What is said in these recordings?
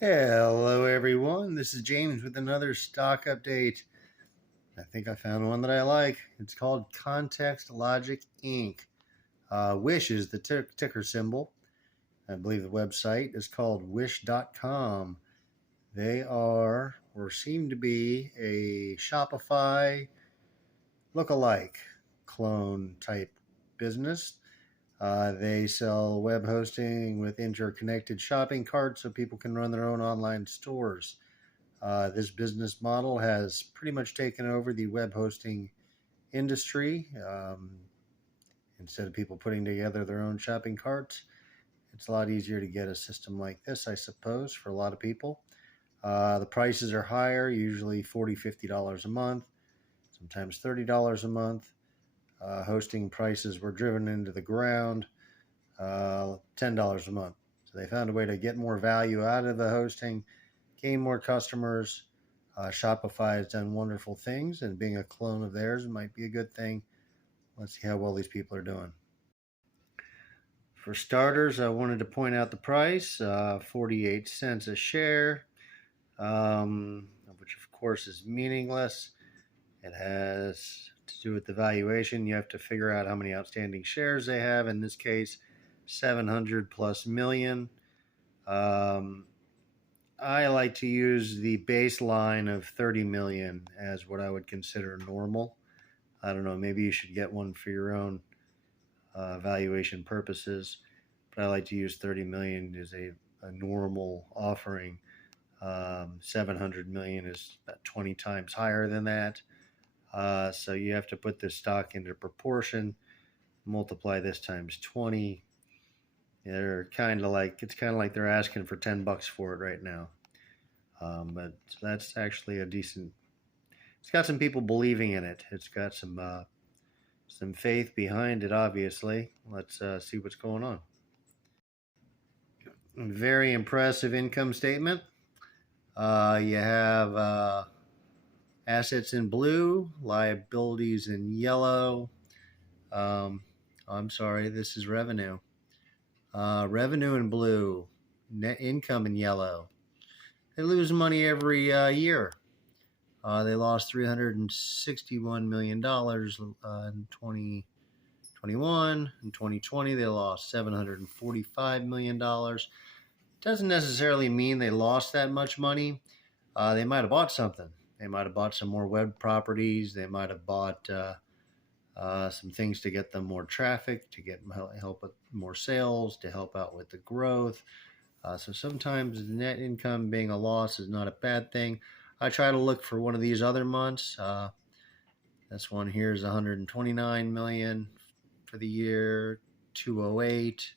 Hello, everyone. This is James with another stock update. I think I found one that I like. It's called Context Logic Inc. Wish is the ticker symbol. I believe the website is called wish.com. They are, or seem to be, a Shopify look-alike clone type business. They sell web hosting with interconnected shopping carts so people can run their own online stores. This business model has pretty much taken over the web hosting industry. Instead of people putting together their own shopping carts, it's a lot easier to get a system like this, I suppose, for a lot of people. The prices are higher, usually $40, $50 a month, sometimes $30 a month. Hosting prices were driven into the ground, $10 a month. So they found a way to get more value out of the hosting, gain more customers. Shopify has done wonderful things, and being a clone of theirs might be a good thing. Let's see how well these people are doing. For starters, I wanted to point out the price, 48 cents a share, which of course is meaningless. It has to do with the valuation. You have to figure out how many outstanding shares they have. In this case, 700 plus million. I like to use the baseline of 30 million as what I would consider normal. I don't know, maybe you should get one for your own valuation purposes, but I like to use 30 million as a normal offering. 700 million is about 20 times higher than that. So you have to put this stock into proportion, multiply this times 20. They're kind of like, it's kind of like they're asking for $10 for it right now. But that's actually a decent. It's got some people believing in it. It's got some faith behind it. Obviously, let's see what's going on. Very impressive income statement. You have assets in blue, liabilities in yellow. I'm sorry, this is revenue. Revenue in blue, net income in yellow. They lose money every year. They lost $361 million in 2021. In 2020, they lost $745 million. Doesn't necessarily mean they lost that much money. They might have bought something. They might have bought some more web properties. They might have bought some things to get them more traffic, to get help with more sales, to help out with the growth. So sometimes net income being a loss is not a bad thing. I try to look for one of these other months. This one here is 129 million for the year, 208.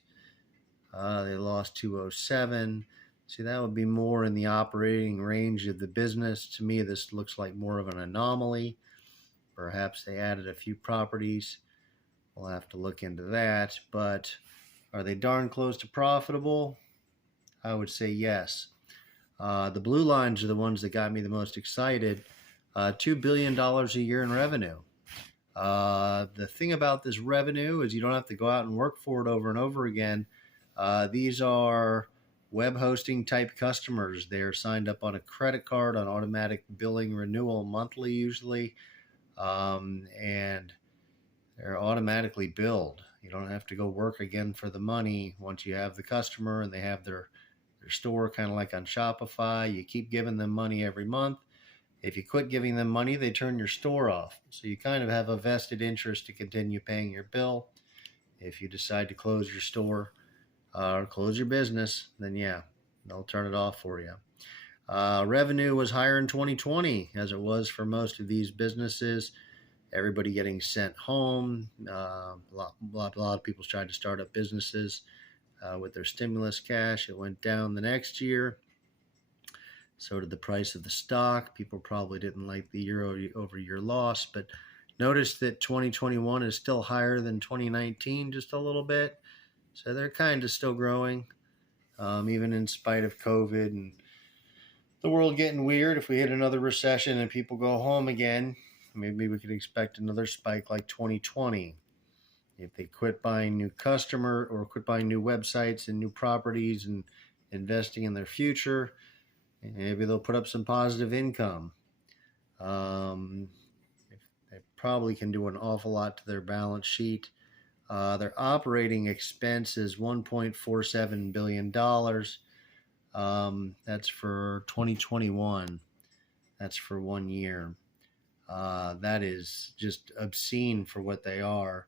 They lost 207. See, that would be more in the operating range of the business. To me, this looks like more of an anomaly. Perhaps they added a few properties. We'll have to look into that. But are they darn close to profitable? I would say yes. The blue lines are the ones that got me the most excited. $2 billion a year in revenue. The thing about this revenue is you don't have to go out and work for it over and over again. These are web hosting type customers. They're signed up on a credit card on automatic billing renewal monthly usually, and they're automatically billed. You don't have to go work again for the money once you have the customer and they have their store, kind of like on Shopify. You keep giving them money every month. If you quit giving them money, they turn your store off. So you kind of have a vested interest to continue paying your bill. If you decide to close your store or close your business, then yeah, they'll turn it off for you. Revenue was higher in 2020 as it was for most of these businesses. Everybody getting sent home. A lot of people tried to start up businesses with their stimulus cash. It went down the next year. So did the price of the stock. People probably didn't like the year-over-year loss, but notice that 2021 is still higher than 2019 just a little bit. So they're kind of still growing, even in spite of COVID and the world getting weird. If we hit another recession and people go home again, maybe we could expect another spike like 2020. If they quit buying new customer or quit buying new websites and new properties and investing in their future, Maybe they'll put up some positive income. Um, they probably can do an awful lot to their balance sheet. Their operating expense is $1.47 billion. That's for 2021. That's for 1 year. That is just obscene for what they are.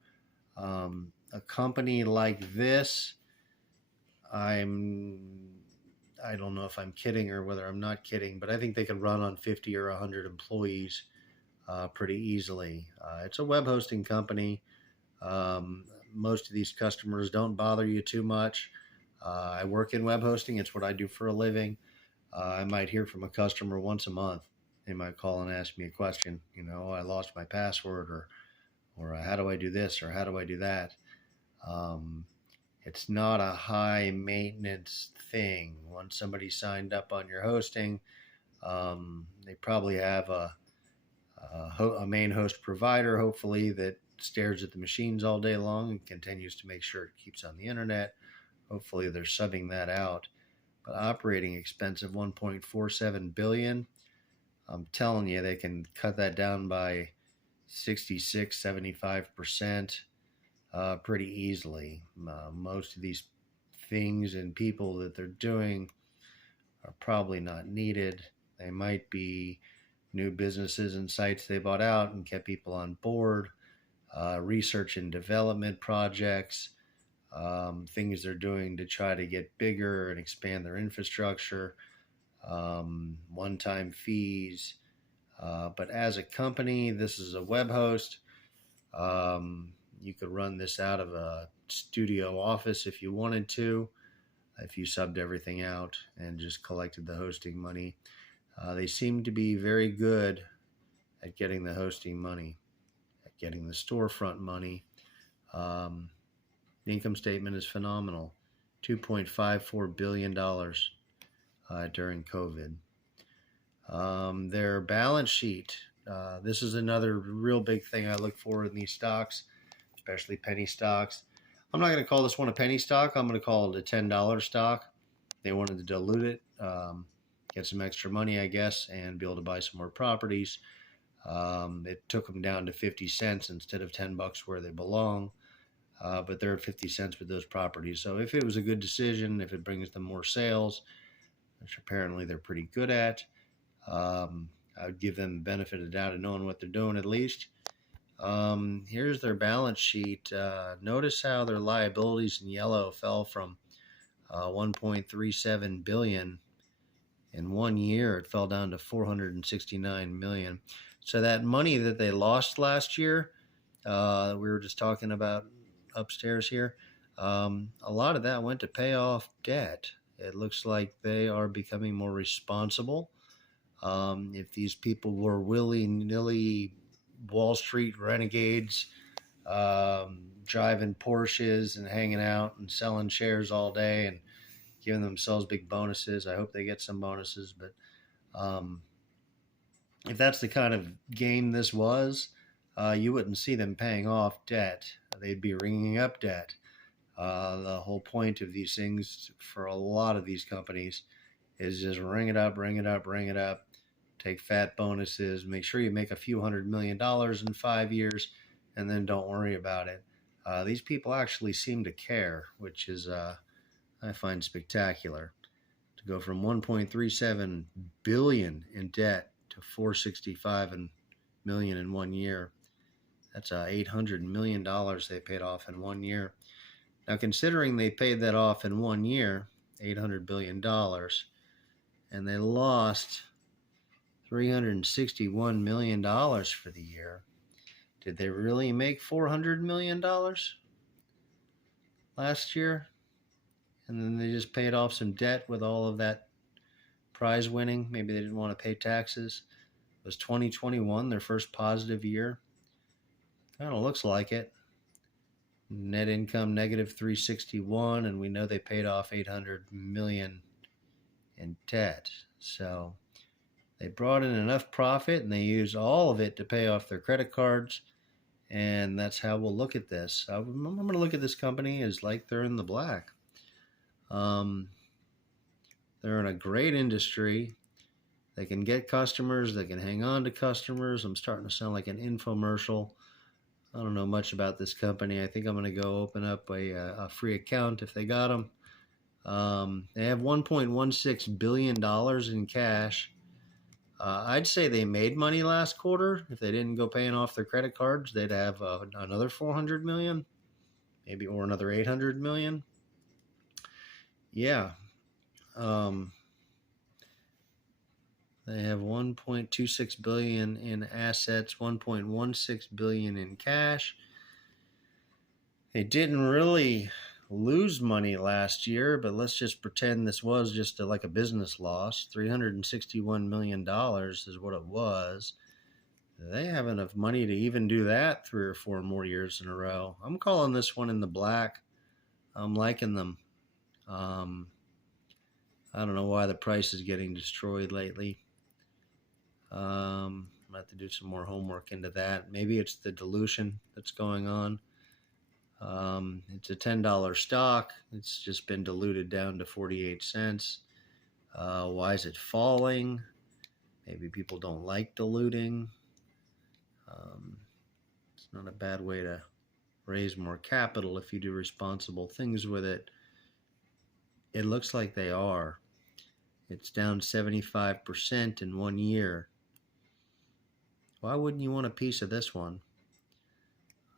A company like this, I don't know if I'm kidding or whether I'm not kidding, but I think they can run on 50 or 100 employees pretty easily. It's a web hosting company. Most of these customers don't bother you too much. I work in web hosting. It's what I do for a living. I might hear from a customer once a month. They might call and ask me a question. I lost my password, or how do I do this, or how do I do that? Um, it's not a high maintenance thing. Once somebody signed up on your hosting, they probably have a main host provider, hopefully, that stares at the machines all day long and continues to make sure it keeps on the internet. Hopefully they're subbing that out. But operating expense of 1.47 billion, I'm telling you, they can cut that down by 66-75% pretty easily. Most of these things and people that they're doing are probably not needed. They might be new businesses and sites they bought out and kept people on board, research and development projects, things they're doing to try to get bigger and expand their infrastructure, one-time fees. But as a company, this is a web host. You could run this out of a studio office if you wanted to, if you subbed everything out and just collected the hosting money. They seem to be very good at getting the hosting money, at getting the storefront money. The income statement is phenomenal, $2.54 billion during COVID. Their balance sheet, this is another real big thing I look for in these stocks, especially penny stocks. I'm not going to call this one a penny stock. I'm going to call it a $10 stock. They wanted to dilute it, get some extra money, I guess, and be able to buy some more properties. It took them down to 50 cents instead of $10 where they belong. But they're at 50 cents with those properties. So if it was a good decision, if it brings them more sales, which apparently they're pretty good at, I would give them the benefit of the doubt of knowing what they're doing at least. Here's their balance sheet. Notice how their liabilities in yellow fell from 1.37 billion in 1 year. It fell down to 469 million. So that money that they lost last year, we were just talking about upstairs here, a lot of that went to pay off debt. It looks like they are becoming more responsible. If these people were willy-nilly Wall Street renegades, driving Porsches and hanging out and selling shares all day and giving themselves big bonuses, I hope they get some bonuses. But if that's the kind of game this was, you wouldn't see them paying off debt. They'd be ringing up debt. The whole point of these things for a lot of these companies is just ring it up, ring it up, ring it up. Take fat bonuses, make sure you make a few $100 million in 5 years, and then don't worry about it. These people actually seem to care, which is, I find spectacular. To go from 1.37 billion in debt to 465 million in 1 year, that's $800 million they paid off in 1 year. Now, considering they paid that off in 1 year, $800 billion, and they lost $361 million for the year, did they really make $400 million last year? And then they just paid off some debt with all of that prize winning. Maybe they didn't want to pay taxes. Was 2021 their first positive year? Kind of looks like it. Net income negative 361, and we know they paid off 800 million in debt. So they brought in enough profit and they used all of it to pay off their credit cards. And that's how we'll look at this. I'm going to look at this company as like they're in the black. They're in a great industry. They can get customers. They can hang on to customers. I'm starting to sound like an infomercial. I don't know much about this company. I think I'm going to go open up a free account if they got them. They have $1.16 billion in cash. I'd say they made money last quarter. If they didn't go paying off their credit cards, they'd have another 400 million, maybe, or another 800 million. Yeah. They have 1.26 billion in assets, 1.16 billion in cash. They didn't really lose money last year, but let's just pretend this was just like a business loss. $361 million is what it was. They have enough money to even do that 3 or 4 more years in a row. I'm calling this one in the black. I'm liking them. I don't know why the price is getting destroyed lately. I'm going to have to do some more homework into that. Maybe it's the dilution that's going on. It's a $10 stock. It's just been diluted down to 48 cents. Why is it falling? Maybe people don't like diluting. It's not a bad way to raise more capital if you do responsible things with it. It looks like they are. It's down 75% in 1 year. Why wouldn't you want a piece of this one?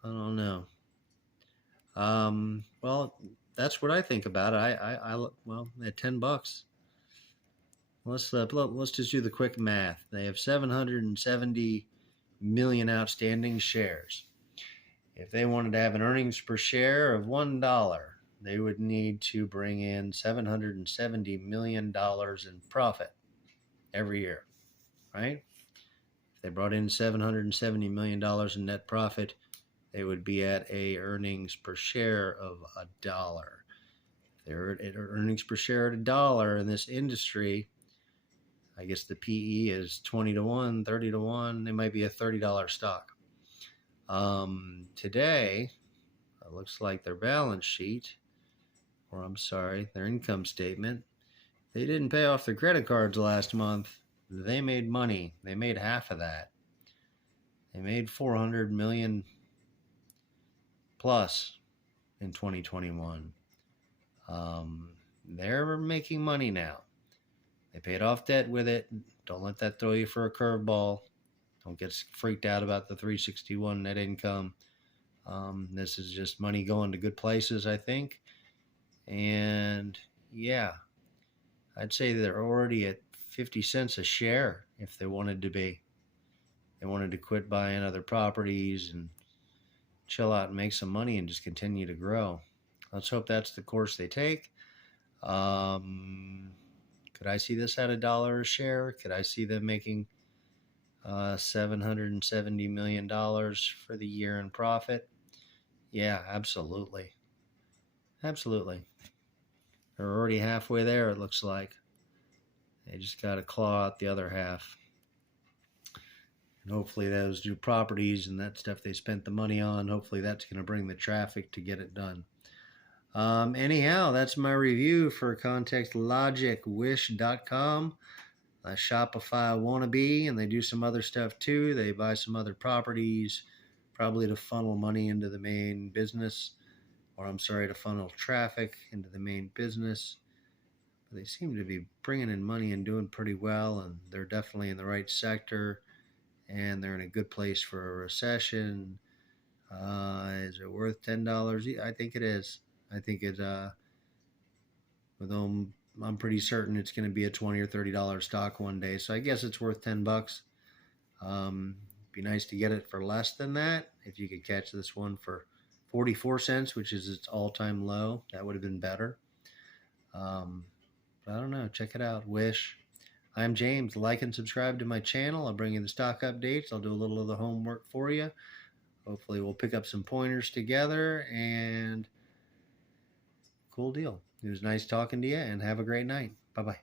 I don't know. Well, that's what I think about it. Well, at $10, let's just do the quick math. They have 770 million outstanding shares. If they wanted to have an earnings per share of $1, they would need to bring in $770 million in profit every year, right? If they brought in $770 million in net profit, they would be at a earnings per share of $1. They're at earnings per share at $1 in this industry. I guess the PE is 20 to 1, 30 to 1. They might be a $30 stock. Today, it looks like their balance sheet, or I'm sorry, their income statement, they didn't pay off their credit cards last month. They made money. They made half of that. They made 400 million plus in 2021. They're making money now. They paid off debt with it. Don't let that throw you for a curveball. Don't get freaked out about the 361 net income. This is just money going to good places, I think. And yeah, I'd say they're already at 50 cents a share if they wanted to be. They wanted to quit buying other properties and chill out and make some money and just continue to grow. Let's hope that's the course they take. Could I see this at $1 a share? Could I see them making $770 million for the year in profit? Yeah, absolutely. Absolutely. They're already halfway there, it looks like. They just got to claw out the other half. And hopefully those new properties and that stuff they spent the money on, hopefully that's going to bring the traffic to get it done. Anyhow, that's my review for ContextLogicWish.com. A Shopify wannabe, and they do some other stuff too. They buy some other properties, probably to funnel money into the main business, to funnel traffic into the main business. But they seem to be bringing in money and doing pretty well, and they're definitely in the right sector, and they're in a good place for a recession. Is it worth $10? I think it is. I think it, with them, I'm pretty certain it's going to be a $20 or $30 stock one day. So I guess it's worth $10. Be nice to get it for less than that. If you could catch this one for 44 cents, which is its all-time low, that would have been better. But I don't know. Check it out. Wish. I'm James. Like and subscribe to my channel. I'll bring you the stock updates. I'll do a little of the homework for you. Hopefully we'll pick up some pointers together, and cool deal. It was nice talking to you, and have a great night. Bye-bye.